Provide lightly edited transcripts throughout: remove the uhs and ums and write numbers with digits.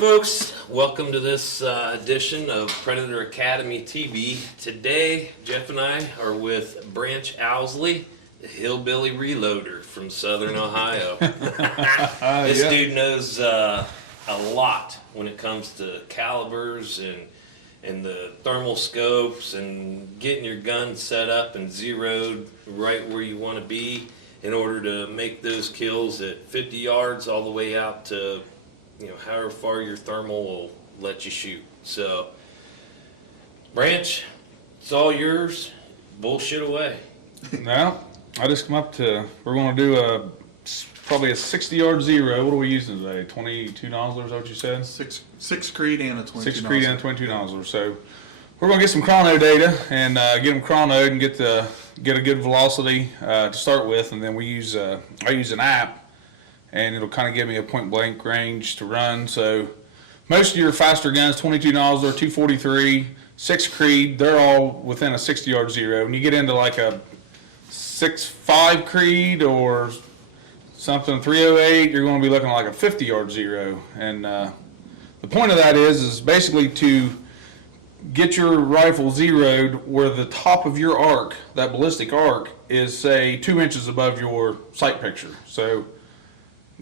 folks, welcome to this edition of Predator Academy TV. Today, Jeff and I are with Branch Ousley, the hillbilly reloader from Southern Ohio. This dude knows a lot when it comes to calibers and the thermal scopes and getting your gun set up and zeroed right where you want to be in order to make those kills at 50 yards all the way out to however far your thermal will let you shoot. So, Branch, it's all yours. Bullshit away. Now, I just come up to, we're going to do probably a 60-yard zero. What are we using today? 22 nozzlers, is that what you said? Six Creed and a 22 6 Creed and a 22 nozzler. So, we're going to get some chrono data and get them chronoed and get a good velocity to start with, and then I use an app. And it'll kind of give me a point blank range to run. So most of your faster guns, 22 nozzler, 243, 6 Creed, they're all within a 60-yard zero. When you get into like a 6.5 Creed or something 308, you're going to be looking like a 50-yard zero. And the point of that is basically to get your rifle zeroed where the top of your arc, that ballistic arc, is say 2 inches above your sight picture. So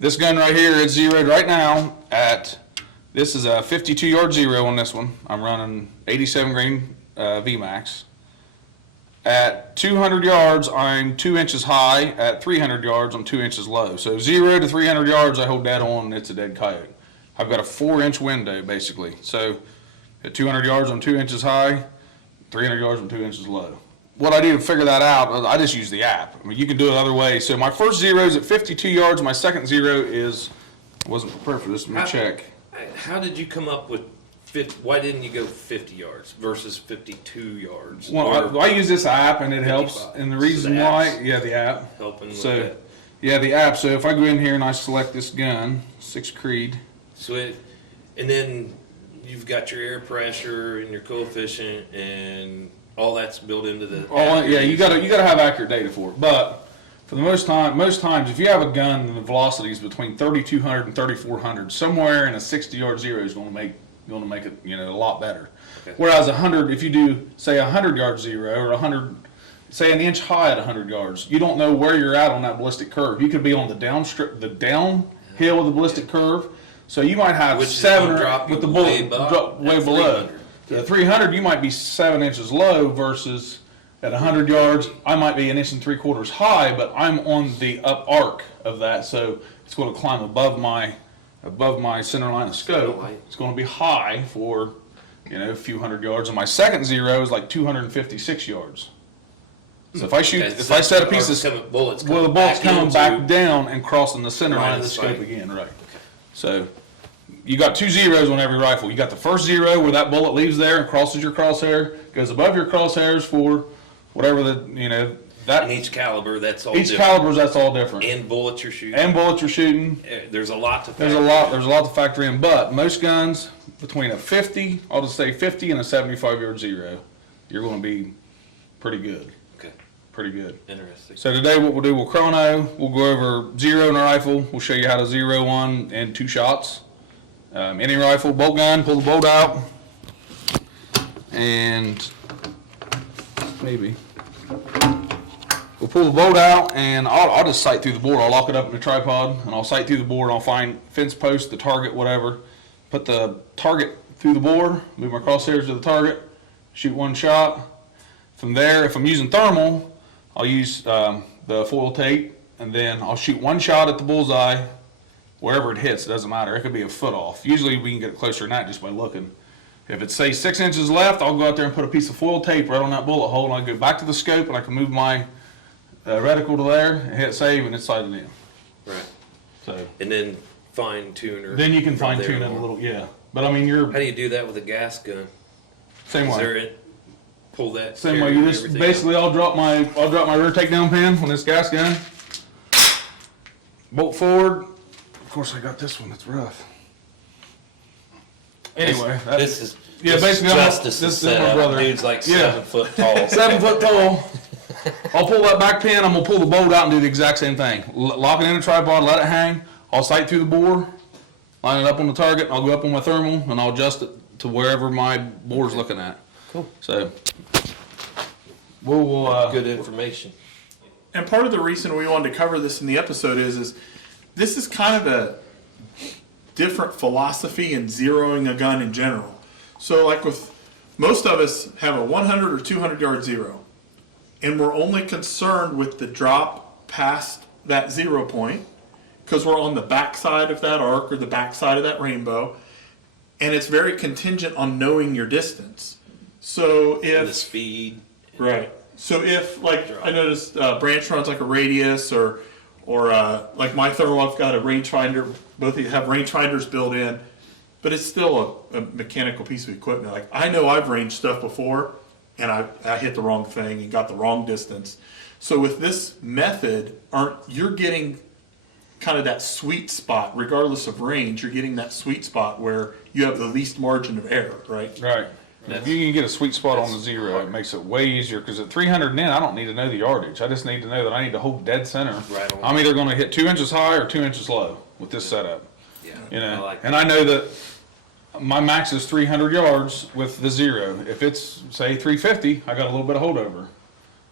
this gun right here is zeroed right now at, this is a 52-yard zero on this one. I'm running 87 grain VMAX. At 200 yards, I'm 2 inches high. At 300 yards, I'm 2 inches low. So 0 to 300 yards, I hold dead on, and it's a dead coyote. I've got a 4-inch window, basically. So at 200 yards, I'm 2 inches high. 300 yards, I'm 2 inches low. What I do to figure that out, I just use the app. I mean, you can do it other ways. So my first zero is at 52 yards. My second zero is, I wasn't prepared for this. Let me check. How did you come up with 50? Why didn't you go 50 yards versus 52 yards? Well, I use this app and it helps. And the reason why, the app. Helping with so, that. Yeah, the app. So if I go in here and I select this gun, 6 Creed. So and then you've got your air pressure and your coefficient and all that's built into the. You gotta have accurate data for it. But for the most times, if you have a gun and the velocity is between 3,200 and 3,400, somewhere in a 60-yard zero is going to make it a lot better. Okay. Whereas 100, if you do say a 100-yard zero or 100, say an inch high at 100 yards, you don't know where you're at on that ballistic curve. You could be on the downhill of the ballistic curve, so you might have Which 7 drop with the bullet way below. At 300, you might be 7 inches low versus at 100 yards, I might be 1 3/4 inches high, but I'm on the up arc of that, so it's going to climb above my center line of scope. It's going to be high for a few hundred yards, and my second zero is like 256 yards. So if I shoot, if I set a piece of the bullets coming back down and crossing the center line of the scope again, right? Okay. So you got 2 zeros on every rifle. You got the first zero where that bullet leaves there and crosses your crosshair, goes above your crosshairs for whatever that. And each caliber, that's all. Each caliber, that's all different. And bullets you're shooting. There's a lot to. There's a lot to factor in. But most guns between a 50, I'll just say 50 and a 75-yard zero, you're going to be pretty good. Okay. Pretty good. Interesting. So today what we'll do, we'll chrono. We'll go over zero in a rifle. We'll show you how to zero one in 2 shots. Any rifle, bolt gun, pull the bolt out, and maybe we'll pull the bolt out, and I'll just sight through the bore. I'll lock it up in the tripod, and I'll sight through the bore, and I'll find fence post, the target, whatever. Put the target through the bore, move my crosshairs to the target, shoot 1 shot. From there, if I'm using thermal, I'll use the foil tape, and then I'll shoot 1 shot at the bullseye. Wherever it hits, it doesn't matter. It could be a foot off. Usually we can get it closer than that just by looking. If it's say 6 inches left, I'll go out there and put a piece of foil tape right on that bullet hole, and I go back to the scope, and I can move my reticle to there and hit save, and it's sighted in. Right. So. And then fine tune. Then you can fine tune it a little, yeah. But I mean, How do you do that with a gas gun? Same way. Pull that. Same way. You just basically, I'll drop my rear takedown pin on this gas gun. Bolt forward. Of course, I got this one. That's rough. Anyway, this is basically Justice is set my brother. Dude's like 7 foot tall. 7 foot tall. I'll pull that back pin. I'm gonna pull the bolt out and do the exact same thing. Lock it in a tripod, let it hang. I'll sight through the bore, line it up on the target, I'll go up on my thermal, and I'll adjust it to wherever my bore's looking at. Cool. So, we'll Good information. And part of the reason we wanted to cover this in the episode is this is kind of a different philosophy in zeroing a gun in general. So like with most of us have a 100 or 200 yard zero, and we're only concerned with the drop past that 0 point because we're on the backside of that arc or the backside of that rainbow, and it's very contingent on knowing your distance. So if And the speed. right. So if, like, I noticed Branch runs like a radius, or like my thermal, I've got a rangefinder. Both of you have rangefinders built in, but it's still a mechanical piece of equipment. Like, I know I've ranged stuff before, and I hit the wrong thing and got the wrong distance. So with this method, you're getting kind of that sweet spot, regardless of range. You're getting that sweet spot where you have the least margin of error, right? Right. If you can get a sweet spot on the zero, it makes it way easier, because at 300 and in, I don't need to know the yardage. I just need to know that I need to hold dead center. Right on. I'm either going to hit 2 inches high or 2 inches low with this setup. Yeah. You know, I like and I know that my max is 300 yards with the zero. If it's, say, 350, I got a little bit of holdover.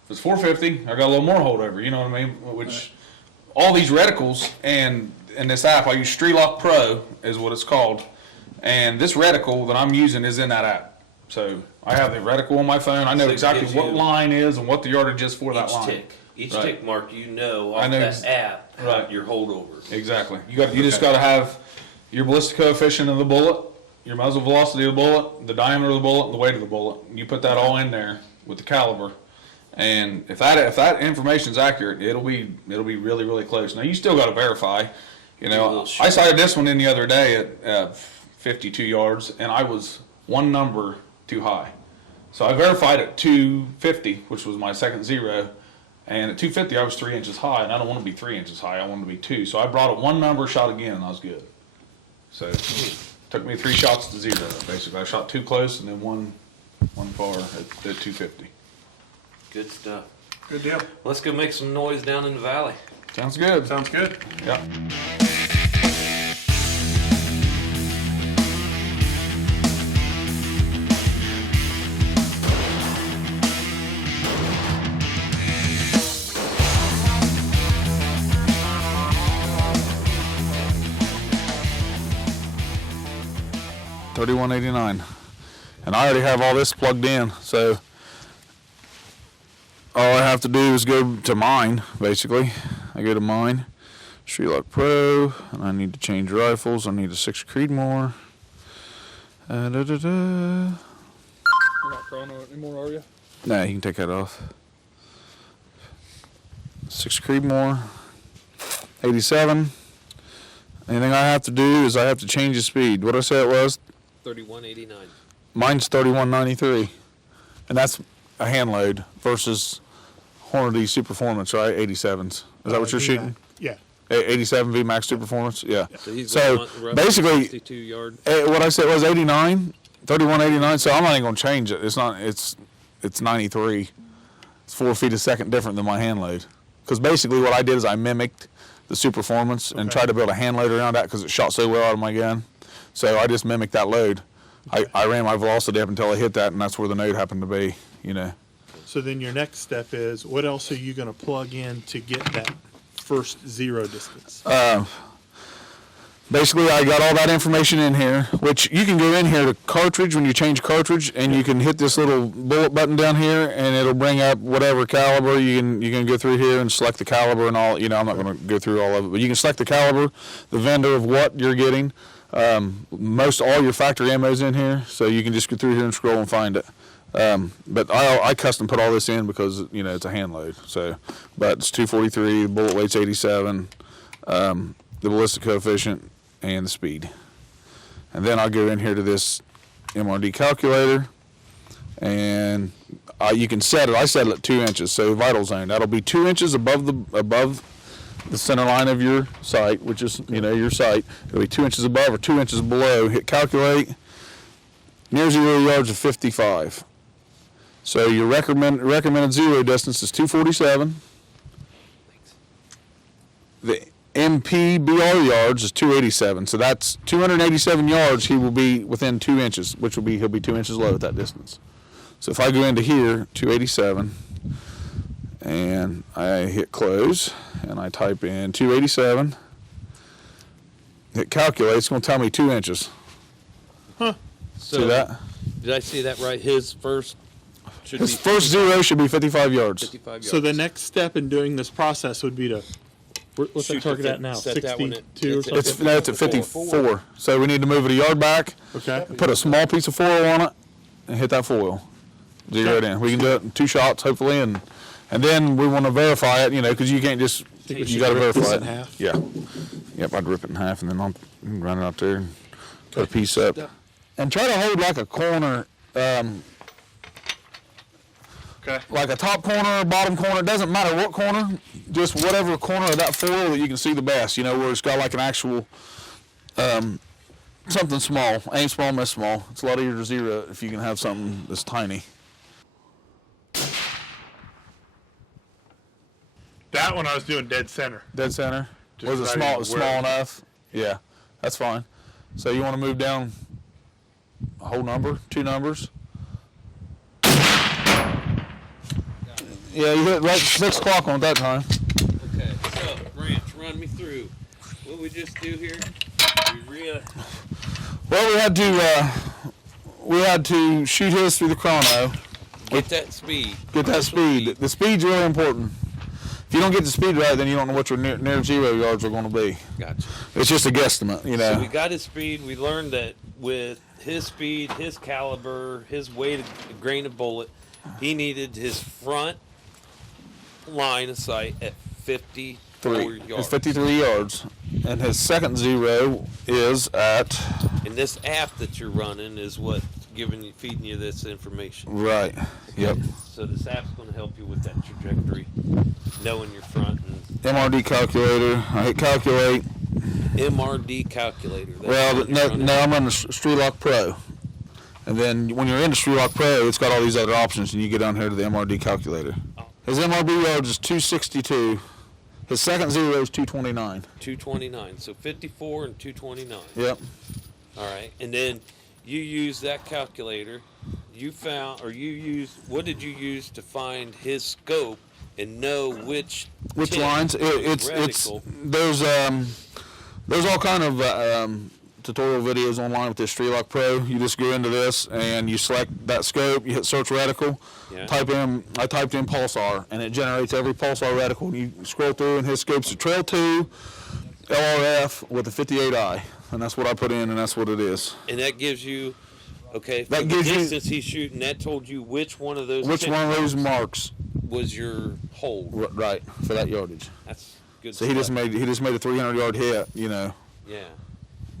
If it's 450, I got a little more holdover. You know what I mean? Which all these reticles, and in this app, I use Streetlock Pro is what it's called, and this reticle that I'm using is in that app. So I have the reticle on my phone. I know So it exactly gives what you line is and what the yardage is for that line. Each Right. tick mark, you know off I know that app right. your holdovers. Exactly. You just got to have your ballistic coefficient of the bullet, your muzzle velocity of the bullet, the diameter of the bullet, and the weight of the bullet. You put that all in there with the caliber, and if that information is accurate, it'll be really, really close. Now you still got to verify. You Do a know, little I shot. sighted this one in the other day at 52 yards, and I was one number too high. So I verified at 250, which was my second zero, and at 250 I was 3 inches high, and I don't want to be 3 inches high. I want to be 2. So I brought it one number, shot again, and I was good. So took me 3 shots to 0. Basically, I shot 2 close and then one far at 250. Good stuff. Good deal. Let's go make some noise down in the valley. Sounds good. Sounds good. Yep. $31.89, and I already have all this plugged in, so all I have to do is go to mine. Basically, I go to mine, Streetlock Pro, and I need to change rifles. I need a 6 Creedmoor. You're not crawling on it anymore, are you? Nah, you can take that off. 6 Creedmoor, 87. Anything I have to do is I have to change the speed. What I say it was? 3189. Mine's 3193, and that's a hand load versus Hornady Super Performance, right? 87s. Is that what you're shooting? Yeah. 87 VMAX Super Performance? Yeah. So he's So, roughly basically, 62 yard. What I said was 89, 3189, so I'm not even going to change it. It's 93. It's 4 feet a second different than my hand load. Because basically what I did is I mimicked the Super Performance and tried to build a hand load around that because it shot so well out of my gun. So I just mimicked that load. I ran my velocity up until I hit that, and that's where the node happened to be, you know. So then your next step is, what else are you going to plug in to get that first zero distance? Basically, I got all that information in here, which you can go in here to cartridge when you change cartridge, and you can hit this little bullet button down here, and it'll bring up whatever caliber. You can go through here and select the caliber and all. You know, I'm not going to go through all of it, but you can select the caliber, the vendor of what you're getting. Most all your factory ammo's in here, so you can just go through here and scroll and find it. But I custom put all this in because, you know, it's a hand load. So, but it's 243, the bullet weight's 87, the ballistic coefficient, and the speed. And then I'll go in here to this MRD calculator, and you can set it. I set it at 2 inches, so vital zone. That'll be 2 inches above the center line of your sight, which is, you know, your sight. It'll be 2 inches above or 2 inches below. Hit calculate. Near 0 yards of 55. So your recommended zero distance is 247. The MPBR yards is 287. So that's 287 yards. He will be within 2 inches, which will be he'll be 2 inches low at that distance. So if I go into here, 287, and I hit close, and I type in 287, hit calculate. It's going to tell me 2 inches. So, See that? Did I see that right? His first should His be first zero should be 55 yards. 55 yards. So the next step in doing this process would be to, what's Shoot that target the at now? set that one at- 62 or it's at- something? It's at 54. So we need to move it a yard back. Okay. Put a small piece of foil on it and hit that foil. Zero it in. We can do it in 2 shots, hopefully, and then we want to verify it, because you can't just, Think we you should got to rip this verify in it. half? Yeah. Yep, I'd rip it in half and then I'll run it out there and cut a piece up. And try to hold like a corner, Okay. like a top corner, bottom corner, it doesn't matter what corner, just whatever corner of that foil that you can see the best, where it's got like an actual, something small. Aim small, miss small. It's a lot easier to zero if you can have something that's tiny. That one I was doing dead center. Dead center. Just Was it right small where- small enough? Yeah, that's fine. So you want to move down a whole number, 2 numbers. Yeah, you hit right 6 o'clock on that time. Okay, so Branch, run me through what we just do here. Well, we had to shoot his through the chrono. Get that speed. Get that speed. The speed's really important. If you don't get the speed right, then you don't know what your near zero yards are going to be. Gotcha. It's just a guesstimate, So we got his speed. We learned that with his speed, his caliber, his weight, of grain of bullet, he needed his front line of sight at 54 yards. It's 53 yards, and his second zero is at And this app that you're running is what feeding you this information. right. Yep. So this app's going to help you with that trajectory, knowing your front and MRD calculator. I hit calculate. MRD calculator. That's Well, what you're no, running. I'm running the StreetLock Pro, and then when you're in the StreetLock Pro, it's got all these other options, and you get down here to the MRD calculator. His MRD yards is 262. His second zero is 229. 229. So 54 and 229. Yep. All right, and then you use that calculator. You found, or you used, what did you use to find his scope and know which tip lines? was It's reticle? there's all kind of tutorial videos online with this StreetLock Pro. You just go into this and you select that scope. You hit search reticle. Yeah. I typed in pulsar, and it generates every pulsar reticle. You scroll through, and his scope's a Trail 2 LRF with a 58i, and that's what I put in, and that's what it is. And that gives you, okay, for That the gives you- distance he's shooting, that told you which one of those Which tips one of those marks? was your hold. Right for that yardage. That's good So stuff. he just made a 300-yard hit, Yeah.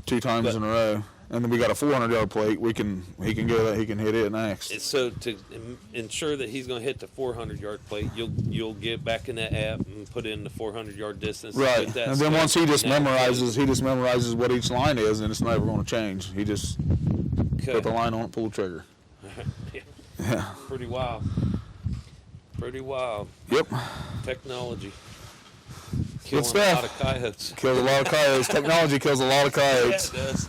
2 times But- in a row, and then we got a 400-yard plate. He can hit it next. And so to ensure that he's going to hit the 400-yard plate, you'll get back in that app and put in the 400-yard distance. Right, with that and then scope, once he just and that memorizes what each line is, and it's never going to change. He just put the line on it, pull the trigger. Yeah. Yeah. Pretty wild. Pretty wild. Yep. Technology. Killing a stuff. lot of coyotes. Kills a lot of coyotes. Technology kills a lot of Yeah, coyotes. it does.